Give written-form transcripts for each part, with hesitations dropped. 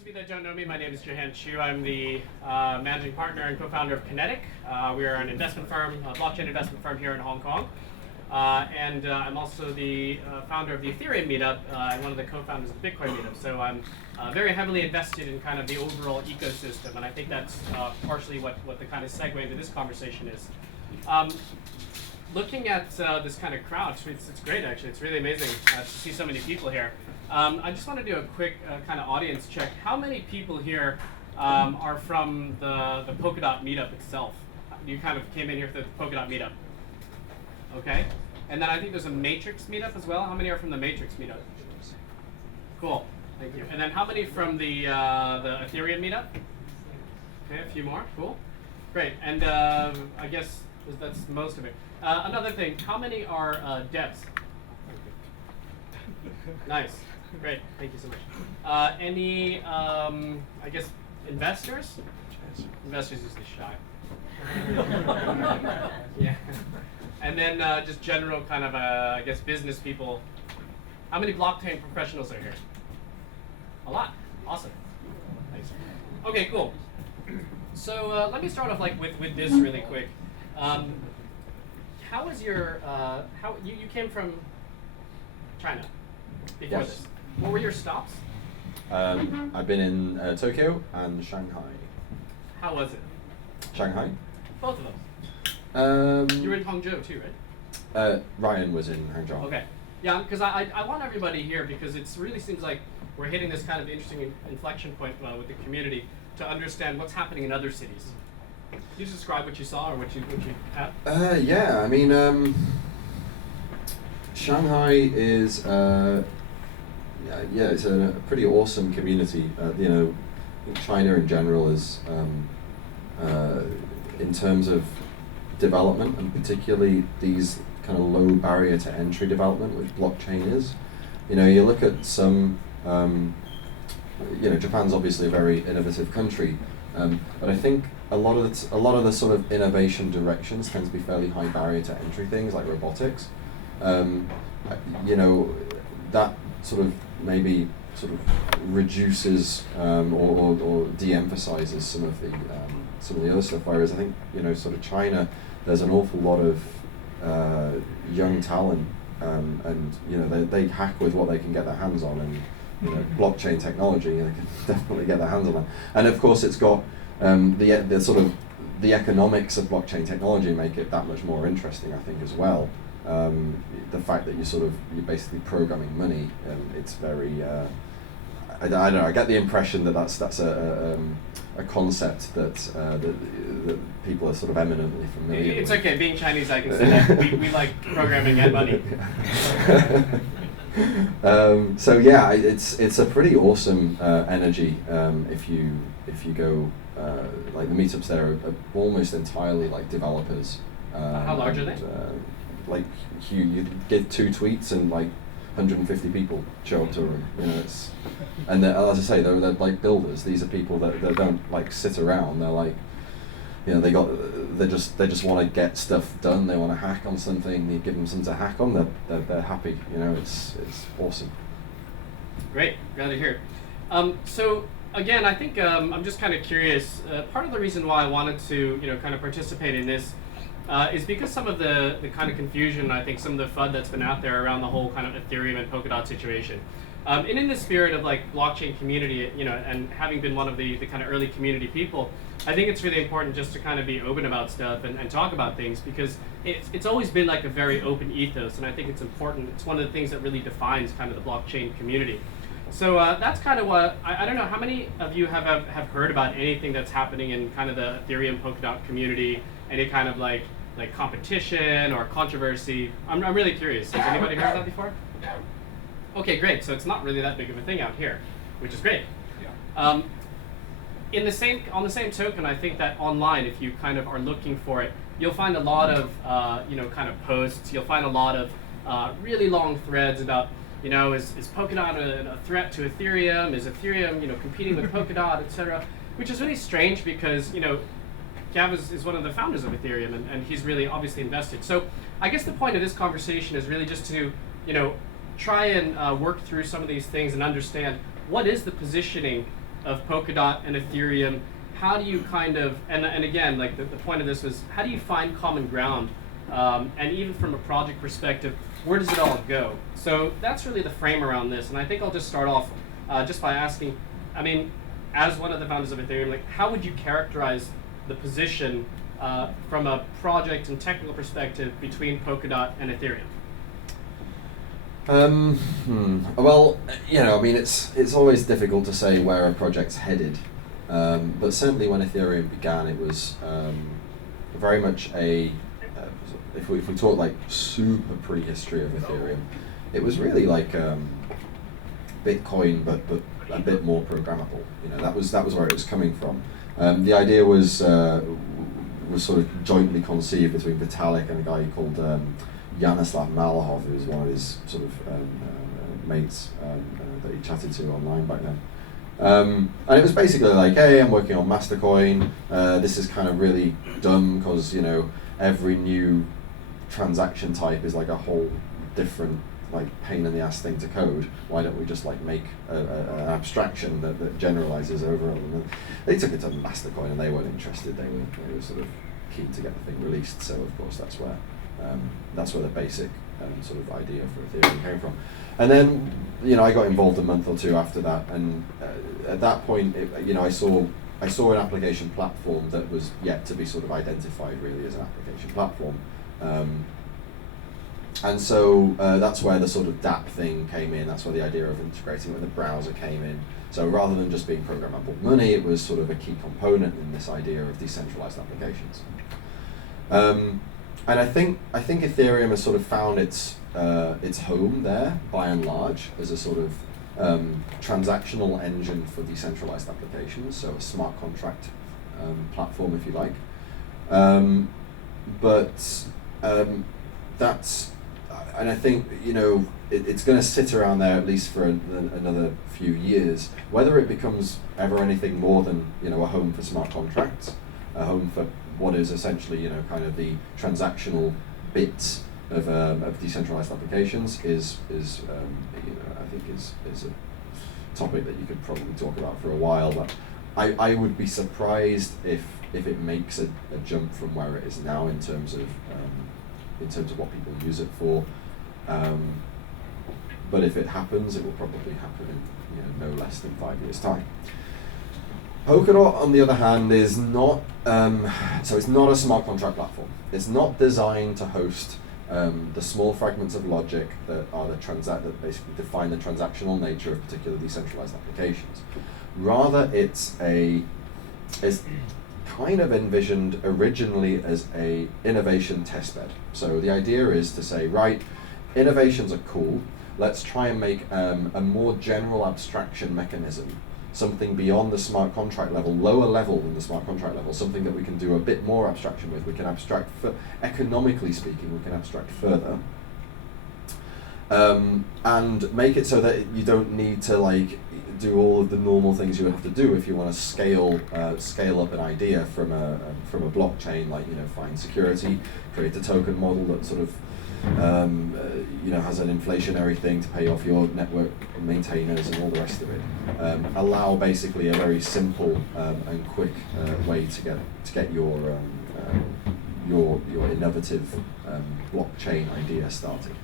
those of you that don't know me, my name is Jehan. I'm the managing partner and co-founder of Kinetic. We are an investment firm, a blockchain investment firm here in Hong Kong. And I'm also the founder of the Ethereum meetup and one of the co-founders of the Bitcoin meetup. So I'm very heavily invested in kind of the overall ecosystem, and I think that's partially what the kind of segue into this conversation is. Looking at this kind of crowd, it's great actually. It's really amazing to see so many people here. I just want to do a quick kind of audience check. How many people here are from the Polkadot meetup itself? You kind of came in here for the Polkadot meetup. Okay. And then I think there's a Matrix meetup as well. How many are from the Matrix meetup? Cool. Thank you. And then how many from the Ethereum meetup? Okay, a few more. Cool. Great. And I guess that's most of it. Another thing, how many are devs? Nice. Great. Thank you so much. Any, I guess, investors? Investors usually shy. Yeah. And then just general kind of, I guess, business people. How many blockchain professionals are here? A lot. Awesome. Thanks. Okay, cool. So let me start off with this really quick. How was your, you came from China before this. What were your stops? I've been in Tokyo and Shanghai. How was it? Shanghai? Both of them. You were in Hangzhou too, right? Ryan was in Hangzhou. Okay. Yeah, because I want everybody here because it really seems like we're hitting this kind of interesting inflection point with the community to understand what's happening in other cities. Can you just describe what you saw or what you had? Yeah, I mean, Shanghai is, it's a pretty awesome community. You know, China in general is, in terms of development, and particularly these kind of low barrier to entry development, which blockchain is. You know, you look at some, Japan's obviously a very innovative country, but I think a lot of the sort of innovation directions tend to be fairly high barrier to entry things like robotics. You know, that sort of maybe sort of reduces or de-emphasizes some of the other stuff. Whereas I think, you know, sort of China, there's an awful lot of young talent, and you know they hack with what they can get their hands on, and you know, blockchain technology, they can definitely get their hands on that. And of course, it's got the sort of the economics of blockchain technology make it that much more interesting, I think, as well. The fact that you're basically programming money, it's very. I don't know. I get the impression that that's a concept that people are sort of eminently familiar with. It's okay. Being Chinese, I can say that we like programming and money. So yeah, it's a pretty awesome energy. If you go, like the meetups there are almost entirely like developers. How large are they? Like you get 2 tweets and like 150 people show up to a room. You know, and as I say, they're like builders. These are people that don't like sit around. They're like, you know, they just want to get stuff done. They want to hack on something. You give them something to hack on. They're happy. You know, it's awesome. Great, glad to hear. So again, I think I'm just kind of curious. Part of the reason why I wanted to kind of participate in this is because some of the kind of confusion, I think some of the FUD that's been out there around the whole kind of Ethereum and Polkadot situation. And in the spirit of like blockchain community, and having been one of the kind of early community people, I think it's really important just to kind of be open about stuff and talk about things, because it's always been like a very open ethos, and I think it's important. It's one of the things that really defines kind of the blockchain community. So that's kind of what, I don't know, how many of you have heard about anything that's happening in kind of the Ethereum Polkadot community, any kind of like competition or controversy? I'm really curious. Has anybody heard of that before? Okay, great. So it's not really that big of a thing out here, which is great. Yeah. On the same token, I think that online, if you kind of are looking for it, you'll find a lot of kind of posts. You'll find a lot of really long threads about is Polkadot a threat to Ethereum? Is Ethereum competing with Polkadot, etc. Which is really strange because Gavin is one of the founders of Ethereum, and he's really obviously invested. So I guess the point of this conversation is really just to, try and work through some of these things and understand what is the positioning of Polkadot and Ethereum, how do you kind of, and again, like the point of this was, how do you find common ground? And even from a project perspective, where does it all go? So that's really the frame around this. And I think I'll just start off just by asking, I mean, as one of the founders of Ethereum, like how would you characterize the position from a project and technical perspective between Polkadot and Ethereum? Well, I mean, it's always difficult to say where a project's headed, but certainly when Ethereum began, it was very much if we talk like super prehistory of Ethereum, it was really like Bitcoin, but a bit more programmable. That was where it was coming from. The idea was sort of jointly conceived between Vitalik and a guy called Yanislav Malahov, who was one of his sort of mates that he chatted to online back then. And it was basically like, hey, I'm working on Mastercoin. This is kind of really dumb because every new transaction type is like a whole different like pain in the ass thing to code. Why don't we just like make an abstraction that generalizes over? And they took it to Mastercoin and they weren't interested. They were sort of keen to get the thing released. So of course that's where the basic sort of idea for Ethereum came from. And then I got involved a month or two after that, and at that point I saw an application platform that was yet to be sort of identified really as an application platform. And so that's where the sort of dApp thing came in. That's where the idea of integrating with the browser came in. So rather than just being programmable money, it was sort of a key component in this idea of decentralized applications. And I think Ethereum has sort of found its home there, by and large, as a sort of transactional engine for decentralized applications, so a smart contract platform, if you like. And I think it's going to sit around there at least for another few years. Whether it becomes ever anything more than a home for smart contracts, a home for what is essentially kind of the transactional bits of decentralized applications is I think is a topic that you could probably talk about for a while. But I would be surprised if it makes a jump from where it is now in terms of what people use it for. But if it happens, it will probably happen in no less than 5 years' time. Polkadot, on the other hand, is not so it's not a smart contract platform. It's not designed to host the small fragments of logic that are that basically define the transactional nature of particular decentralized applications. Rather, it's kind of envisioned originally as a innovation testbed. So the idea is to say, right, innovations are cool. Let's try and make a more general abstraction mechanism, something beyond the smart contract level, lower level than the smart contract level, something that we can do a bit more abstraction with. We can abstract, economically speaking, we can abstract further. And make it so that you don't need to like do all of the normal things you would have to do if you want to scale up an idea from a blockchain, like find security, create a token model that sort of has an inflationary thing to pay off your network maintainers and all the rest of it. Allow basically a very simple and quick way to get your innovative blockchain idea started.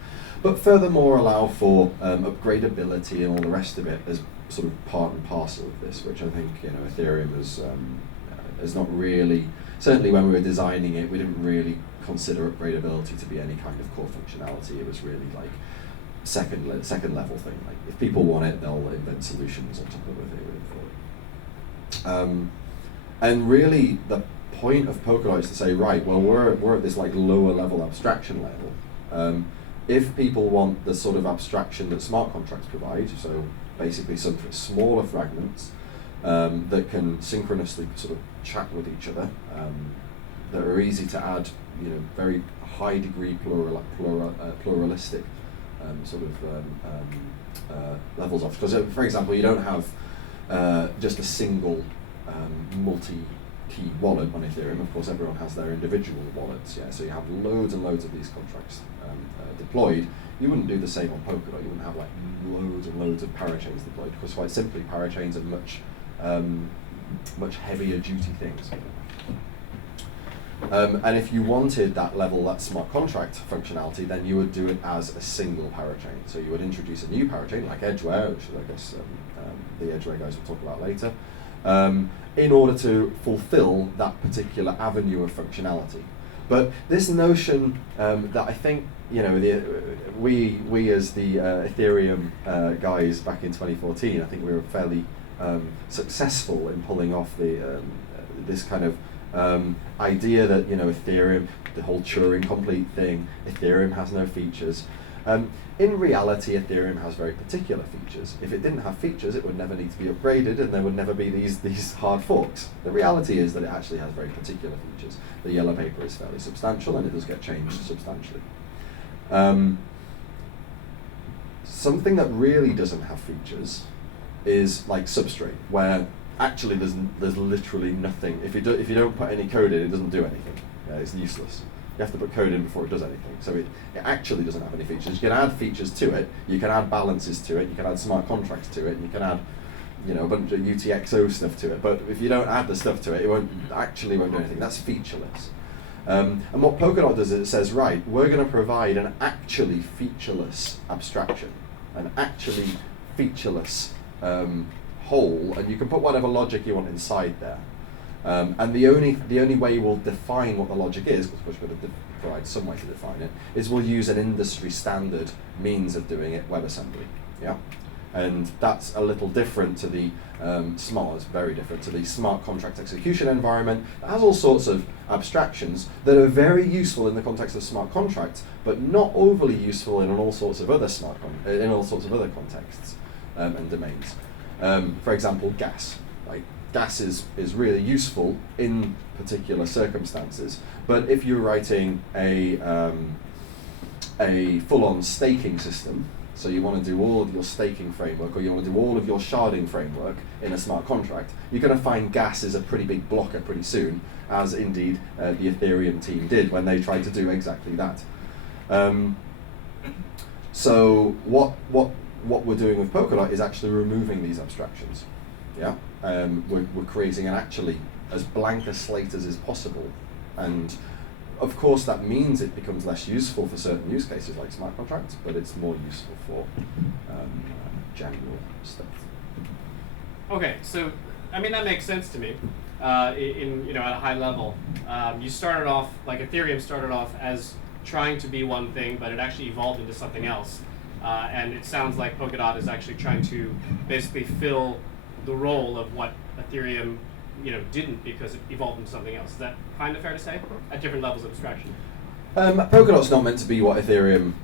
But furthermore, allow for upgradability and all the rest of it as sort of part and parcel of this, which I think Ethereum has not really. Certainly, when we were designing it, we didn't really consider upgradability to be any kind of core functionality. It was really like second level thing. Like if people want it, they'll invent solutions on top of Ethereum for it. And really, the point of Polkadot is to say, right, well, we're at this like lower level abstraction level. If people want the sort of abstraction that smart contracts provide, so basically some smaller fragments that can synchronously sort of chat with each other, that are easy to add, very high degree pluralistic sort of levels of. Because for example, you don't have just a single multi-key wallet on Ethereum. Of course, everyone has their individual wallets. Yeah, so you have loads and loads of these contracts deployed. You wouldn't do the same on Polkadot. You wouldn't have like loads and loads of parachains deployed, because quite simply, parachains are much much heavier duty things. And if you wanted that smart contract functionality, then you would do it as a single parachain. So you would introduce a new parachain like Edgeware, which I guess the Edgeware guys will talk about later, in order to fulfill that particular avenue of functionality. But this notion that I think, you know, we as the Ethereum guys back in 2014, I think we were fairly successful in pulling off this kind of idea that, you know, Ethereum, the whole Turing complete thing, Ethereum has no features. In reality, Ethereum has very particular features. If it didn't have features, it would never need to be upgraded, and there would never be these hard forks. The reality is that it actually has very particular features. The yellow paper is fairly substantial, and it does get changed substantially. Something that really doesn't have features is like Substrate, where actually there's literally nothing. If you don't put any code in, it doesn't do anything. It's useless. You have to put code in before it does anything. So it actually doesn't have any features. You can add features to it. You can add balances to it. You can add smart contracts to it. And you can add, you know, a bunch of UTXO stuff to it. But if you don't add the stuff to it, it won't do anything. That's featureless. And what Polkadot does is it says, right, we're going to provide an actually featureless abstraction, an actually featureless whole, and you can put whatever logic you want inside there. And the only way we'll define what the logic is, because we're going to provide some way to define it, is we'll use an industry standard means of doing it, WebAssembly. Yeah, and that's a little different to the it's very different to the smart contract execution environment that has all sorts of abstractions that are very useful in the context of smart contracts, but not overly useful in all sorts of other contexts and domains. For example, gas. Right? Gas is really useful in particular circumstances, but if you're writing a full-on staking system, so you want to do all of your staking framework, or you want to do all of your sharding framework in a smart contract, you're going to find gas is a pretty big blocker pretty soon, as indeed the Ethereum team did when they tried to do exactly that. So what we're doing with Polkadot is actually removing these abstractions. Yeah, we're creating an actually as blank a slate as is possible, and of course that means it becomes less useful for certain use cases like smart contracts, but it's more useful for general stuff. Okay, so I mean that makes sense to me. In at a high level, you started off like Ethereum started off as trying to be one thing, but it actually evolved into something else, and it sounds like Polkadot is actually trying to basically fill the role of what Ethereum, didn't, because it evolved into something else. Is that kind of fair to say? At different levels of abstraction. Polkadot's not meant to be what Ethereum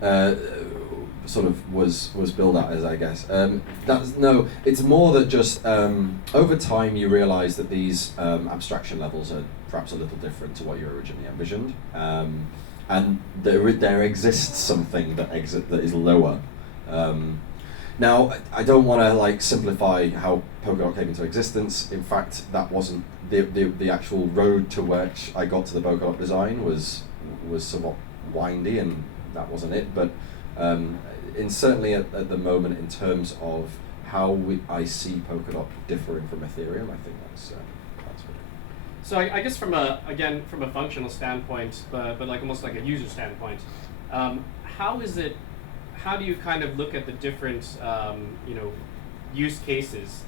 sort of was built at as, I guess. It's more that just over time you realise that these abstraction levels are perhaps a little different to what you originally envisioned, and there exists something that is lower. Now, I don't want to simplify how Polkadot came into existence. In fact, that wasn't the actual road to which I got to the Polkadot design was somewhat windy, and that wasn't it. But certainly at the moment, in terms of how I see Polkadot differing from Ethereum, I think that's good. So I guess from a functional standpoint, but almost like a user standpoint, how do you kind of look at the different use cases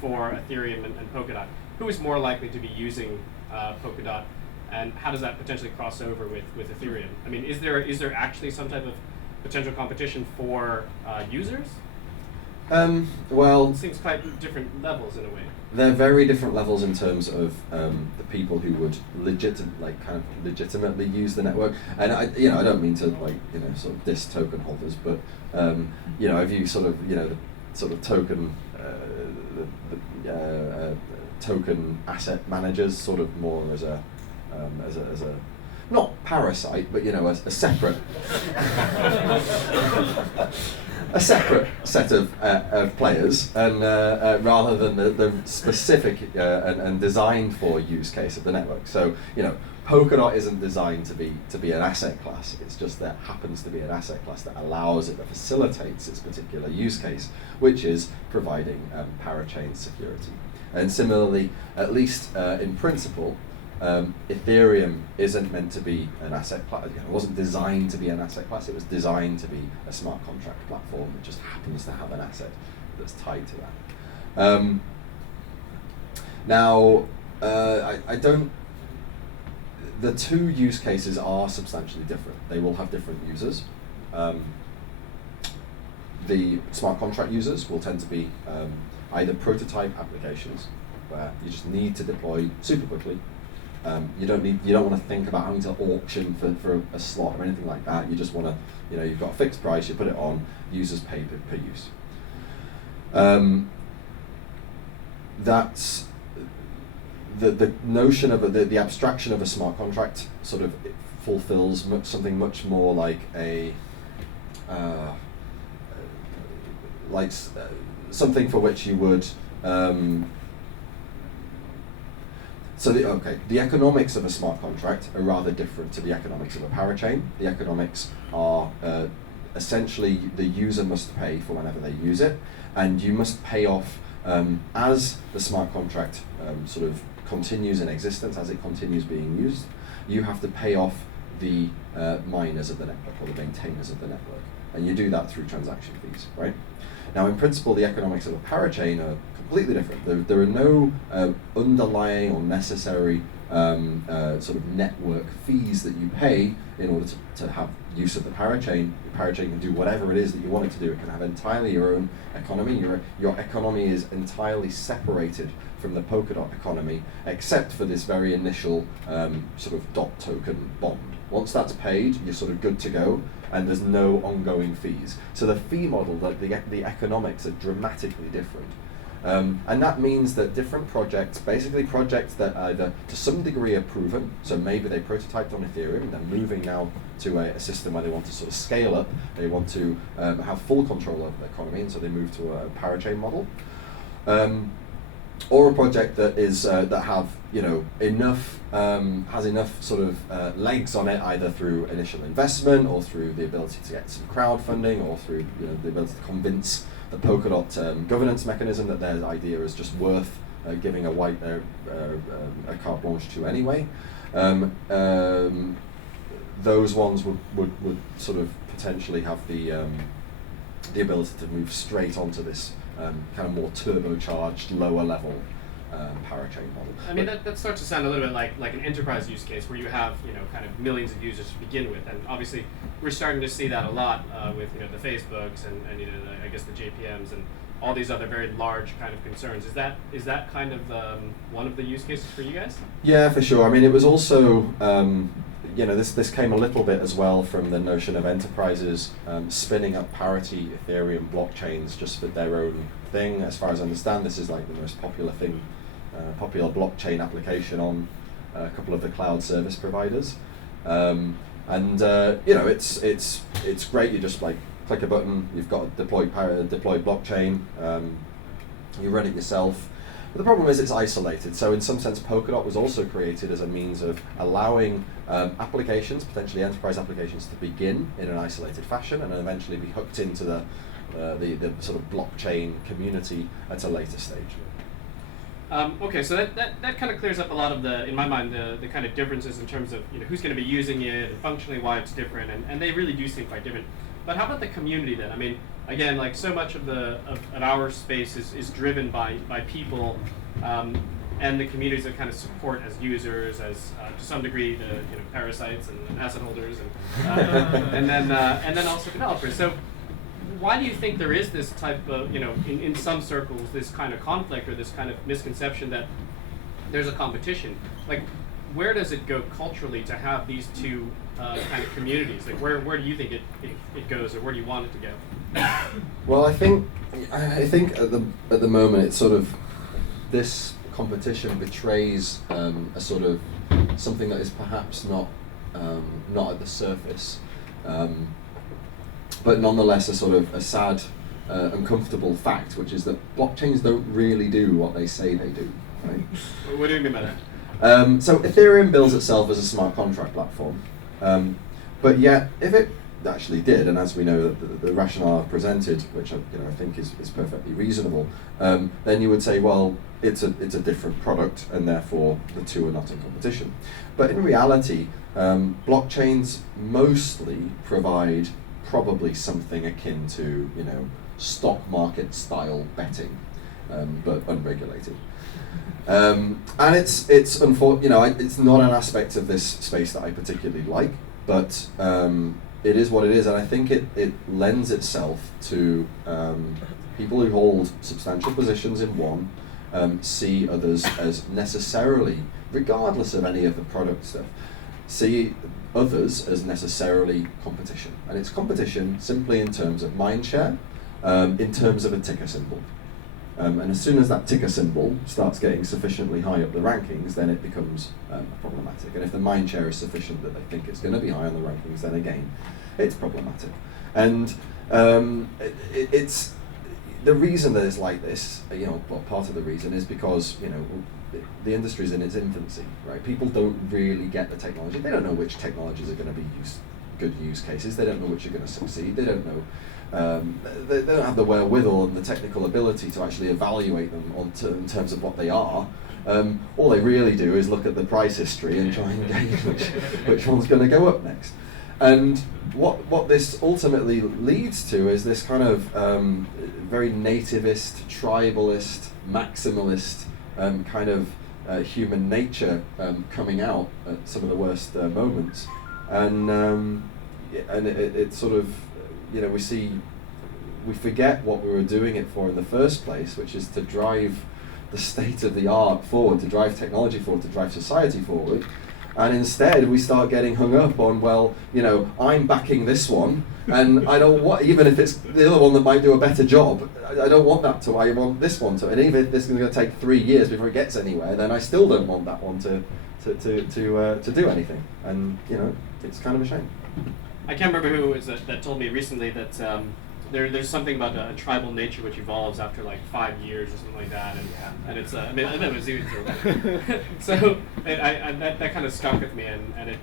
for Ethereum and Polkadot? Who is more likely to be using Polkadot, and how does that potentially cross over with Ethereum? I mean, is there actually some type of potential competition for users? Well, it seems quite different levels in a way. They're very different levels in terms of the people who would legitimately use the network. And I don't mean to sort of diss token holders, but I view sort of the sort of token token asset managers sort of more as a not parasite, but a separate a separate set of players, and rather than the specific and designed for use case of the network. So Polkadot isn't designed to be an asset class. It's just that happens to be an asset class that allows it, that facilitates its particular use case, which is providing parachain security. And similarly, at least in principle, Ethereum isn't meant to be an asset class. It wasn't designed to be an asset class. It was designed to be a smart contract platform that just happens to have an asset that's tied to that. Now, I don't. The two use cases are substantially different. They will have different users. The smart contract users will tend to be either prototype applications, where you just need to deploy super quickly. You don't want to think about having to auction for a slot or anything like that. You just want to, you've got a fixed price, you put it on, users pay per use. That's the notion of the abstraction of a smart contract sort of fulfills something much more like something for which you would. The economics of a smart contract are rather different to the economics of a parachain. The economics are essentially the user must pay for whenever they use it, and you must pay off as the smart contract sort of continues in existence, as it continues being used. You have to pay off the miners of the network or the maintainers of the network, and you do that through transaction fees, right? Now, in principle, the economics of a parachain are completely different. There are no underlying or necessary sort of network fees that you pay in order to have use of the parachain. The parachain can do whatever it is that you want it to do. It can have entirely your own economy. Your economy is entirely separated from the Polkadot economy, except for this very initial sort of dot token bond. Once that's paid, you're sort of good to go, and there's no ongoing fees. So the fee model, the economics are dramatically different. And that means that different projects, basically projects that either to some degree are proven, so maybe they prototyped on Ethereum and they're moving now to a system where they want to sort of scale up, they want to have full control over the economy, and so they move to a parachain model. Or a project that is that have enough has enough sort of legs on it, either through initial investment or through the ability to get some crowdfunding, or through the ability to convince the Polkadot governance mechanism that their idea is just worth giving a carte blanche to anyway. Those ones would sort of potentially have the ability to move straight onto this kind of more turbocharged, lower level parachain model. I mean, that starts to sound a little bit like an enterprise use case where you have kind of millions of users to begin with, and obviously we're starting to see that a lot with the Facebooks and I guess the JPMs and all these other very large kind of concerns. Is that kind of one of the use cases for you guys? Yeah, for sure. I mean, it was also this came a little bit as well from the notion of enterprises spinning up parity Ethereum blockchains just for their own thing. As far as I understand, this is like the most popular popular blockchain application on a couple of the cloud service providers. It's great. You just like click a button, you've got a deployed blockchain, you run it yourself. But the problem is it's isolated. So in some sense, Polkadot was also created as a means of allowing applications, potentially enterprise applications, to begin in an isolated fashion and then eventually be hooked into the sort of blockchain community at a later stage. Okay, so that kind of clears up a lot of in my mind, the kind of differences in terms of who's going to be using it and functionally why it's different, and they really do seem quite different. But how about the community then? I mean, again, like so much of our space is driven by people and the communities that kind of support as users, as to some degree the parasites and asset holders, and then also developers. So why do you think there is this type of in some circles this kind of conflict or this kind of misconception that there's a competition? Like, where does it go culturally to have these two kind of communities? Like, where do you think it goes, or where do you want it to go? Well, I think at the moment it's sort of this competition betrays a sort of something that is perhaps not at the surface. but nonetheless a sort of a sad, uncomfortable fact, which is that blockchains don't really do what they say they do. Right? What do you mean by that? So Ethereum bills itself as a smart contract platform, but yet if it actually did, and as we know the rationale I've presented, which I think is perfectly reasonable, then you would say, well, it's a different product, and therefore the two are not in competition. But in reality, blockchains mostly provide probably something akin to stock market style betting, but unregulated. And it's it's not an aspect of this space that I particularly like, but it is what it is, and I think it lends itself to people who hold substantial positions in one see others as necessarily, regardless of any of the product stuff, see others as necessarily competition. And it's competition simply in terms of mind share, in terms of a ticker symbol. And as soon as that ticker symbol starts getting sufficiently high up the rankings, then it becomes problematic. And if the mind share is sufficient that they think it's going to be high on the rankings, then again, it's problematic. And it's the reason that it's like this. Part of the reason is because the industry is in its infancy, right? People don't really get the technology. They don't know which technologies are going to be good use cases. They don't know which are going to succeed. They don't know. They don't have the wherewithal and the technical ability to actually evaluate them in terms of what they are. All they really do is look at the price history and try and gauge which one's going to go up next. And what this ultimately leads to is this kind of very nativist, tribalist, maximalist kind of human nature coming out at some of the worst moments. And it sort of, we forget what we were doing it for in the first place, which is to drive the state of the art forward, to drive technology forward, to drive society forward. And instead we start getting hung up on, well, I'm backing this one, and I don't want, even if it's the other one that might do a better job, I don't want that to, I want this one to. And even if this is going to take 3 years before it gets anywhere, then I still don't want that one to do anything. And, it's kind of a shame. I can't remember who it was that told me recently that there's something about a tribal nature which evolves after like 5 years or something like that, and it's I know it was even so that kind of stuck with me, and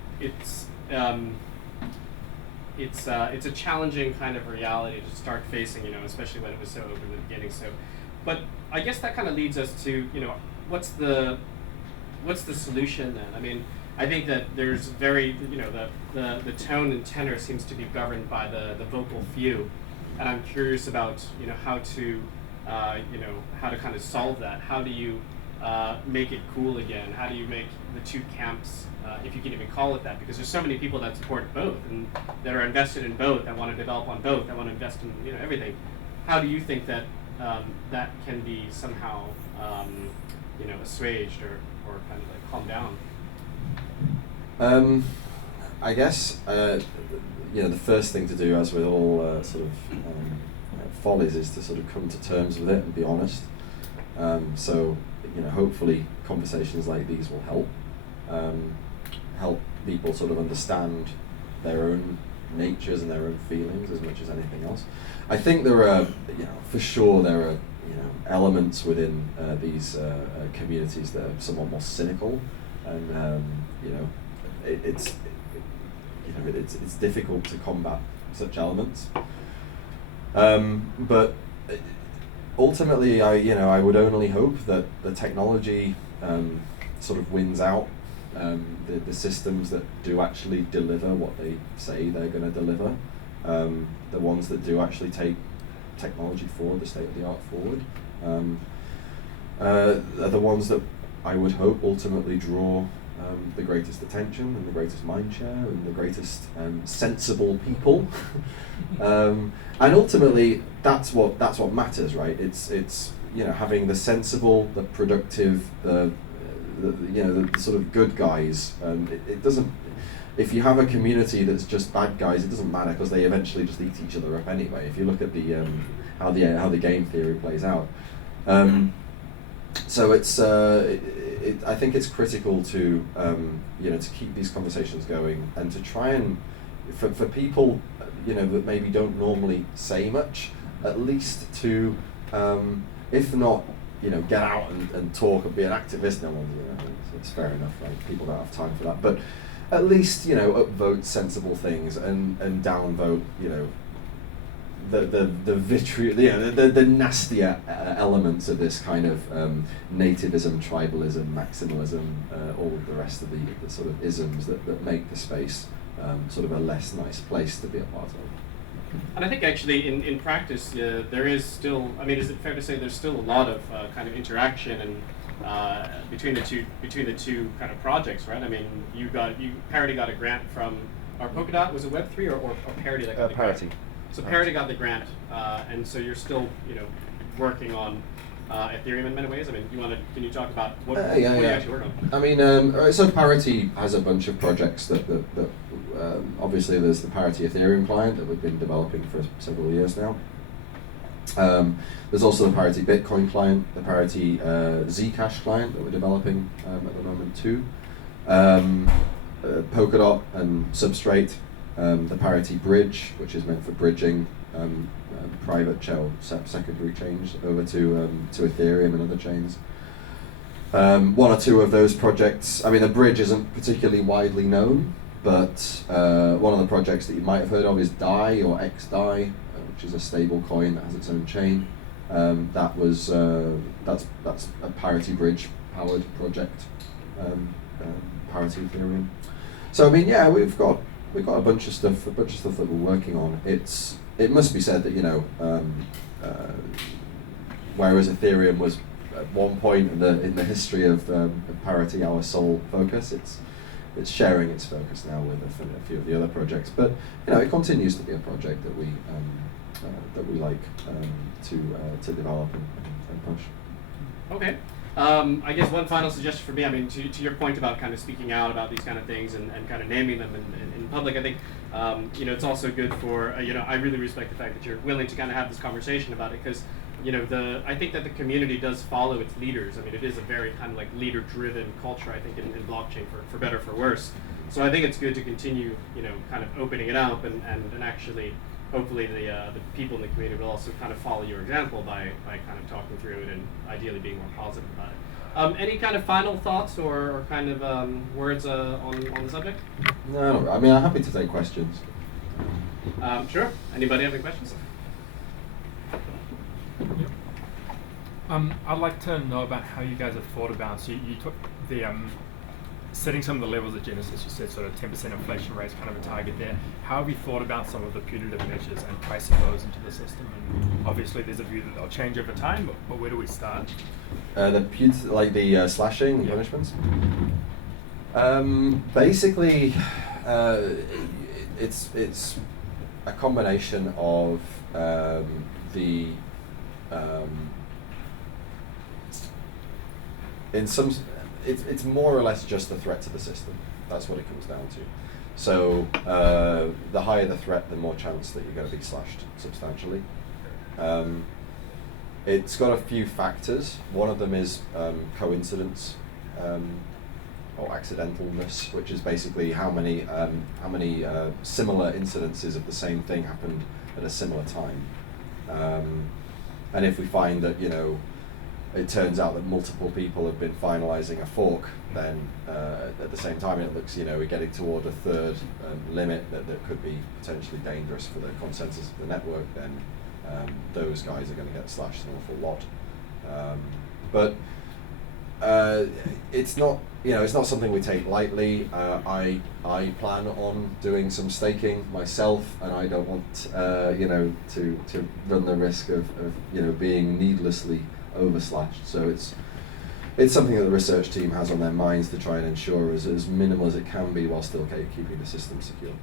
it's a challenging kind of reality to start facing, especially when it was so open in the beginning. So, but I guess that kind of leads us to what's the solution then? I mean, I think that there's very, the tone and tenor seems to be governed by the vocal few, and I'm curious about, how to kind of solve that. How do you make it cool again? How do you make the two camps, if you can even call it that, because there's so many people that support both and that are invested in both, that want to develop on both, that want to invest in everything. How do you think that that can be somehow assuaged or kind of like calmed down? I guess the first thing to do, as with all follies, is to sort of come to terms with it and be honest. So hopefully conversations like these will help people sort of understand their own natures and their own feelings as much as anything else. I think there are, for sure there are elements within these communities that are somewhat more cynical, and it's difficult to combat such elements. But ultimately, I would only hope that the technology sort of wins out. The systems that do actually deliver what they say they're going to deliver, the ones that do actually take technology forward, the state of the art forward, are the ones that I would hope ultimately draw the greatest attention and the greatest mind share and the greatest sensible people. And ultimately, that's what matters, right? It's having the sensible, the productive, the sort of good guys. It doesn't. If you have a community that's just bad guys, it doesn't matter, because they eventually just eat each other up anyway. If you look at the how the game theory plays out. So it's I think it's critical to to keep these conversations going and to try and for people, that maybe don't normally say much, at least to, if not, get out and talk and be an activist. No one, it's fair enough. Like, people don't have time for that, but at least upvote sensible things and downvote the vitriol, the nastier elements of this kind of nativism, tribalism, maximalism, all of the rest of the sort of isms that make the space sort of a less nice place to be a part of. And I think actually in practice there is still, I mean, is it fair to say there's still a lot of kind of interaction and between the two kind of projects, right? I mean, Parity got a grant from, or Polkadot, was it Web3 or Parity that got the Parity. grant? So Parity got the grant, and so you're still working on Ethereum in many ways. I mean, can you talk about what you actually work on? I mean, so Parity has a bunch of projects that obviously there's the Parity Ethereum client that we've been developing for several years now. There's also the Parity Bitcoin client, the Parity Zcash client that we're developing at the moment too. Polkadot and Substrate, the Parity Bridge, which is meant for bridging private secondary chains over to Ethereum and other chains. One or two of those projects, I mean, the bridge isn't particularly widely known, but one of the projects that you might have heard of is DAI or XDAI, which is a stable coin that has its own chain. That's a Parity Bridge powered project, Parity Ethereum. So I mean, yeah, we've got a bunch of stuff that we're working on. It must be said that whereas Ethereum was at one point in the history of Parity our sole focus, it's sharing its focus now with a few of the other projects. But it continues to be a project that we like to develop and push. Okay. I guess one final suggestion for me, I mean, to your point about kind of speaking out about these kind of things and kind of naming them in public, I think, it's also good for, I really respect the fact that you're willing to kind of have this conversation about it, because, I think that the community does follow its leaders. I mean, it is a very kind of like leader-driven culture, I think, in blockchain, for better or for worse. So I think it's good to continue, kind of opening it up and actually, hopefully the people in the community will also kind of follow your example by kind of talking through it and ideally being more positive about it. Any kind of final thoughts or kind of words on the subject? No, I mean, I'm happy to take questions. Sure. Anybody have any questions? I'd like to know about how you guys have thought about, so you took the setting some of the levels at Genesis, you said sort of 10% inflation rate is kind of a target there. How have you thought about some of the punitive measures and pricing those into the system? And obviously there's a view that they'll change over time, but where do we start? The slashing punishments? Basically, it's a combination of it's more or less just a threat to the system. That's what it comes down to. So the higher the threat, the more chance that you're going to be slashed substantially. It's got a few factors. One of them is coincidence or accidentalness, which is basically how many similar incidences of the same thing happened at a similar time. And if we find that it turns out that multiple people have been finalizing a fork, then at the same time it looks, we're getting toward a third limit that could be potentially dangerous for the consensus of the network, then those guys are going to get slashed an awful lot. But it's not something we take lightly. I plan on doing some staking myself, and I don't want to run the risk of being needlessly overslashed. So it's something that the research team has on their minds to try and ensure as minimal as it can be while still keeping the system secure.